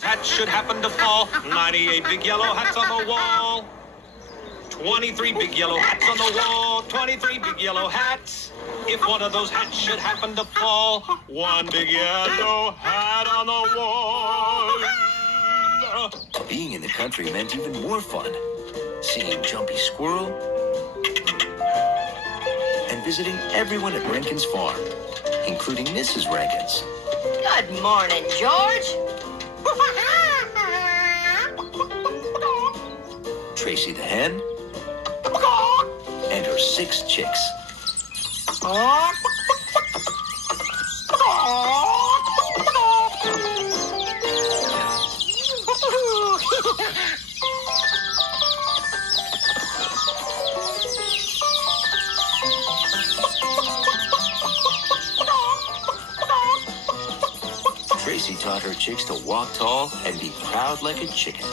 Hat should happen to fall. 98 big yellow hats on the wall. 23 big yellow hats on the wall. 23 big yellow hats. If one of those hats should happen to fall, one big yellow hat on the wall. Being in the country meant even more fun. Seeing Jumpy Squirrel and visiting everyone at Rankin's farm, including Mrs. Rankins. Good morning, George. Tracy the hen, and her 6 chicks. Tracy taught her chicks to walk tall and be proud like a chicken.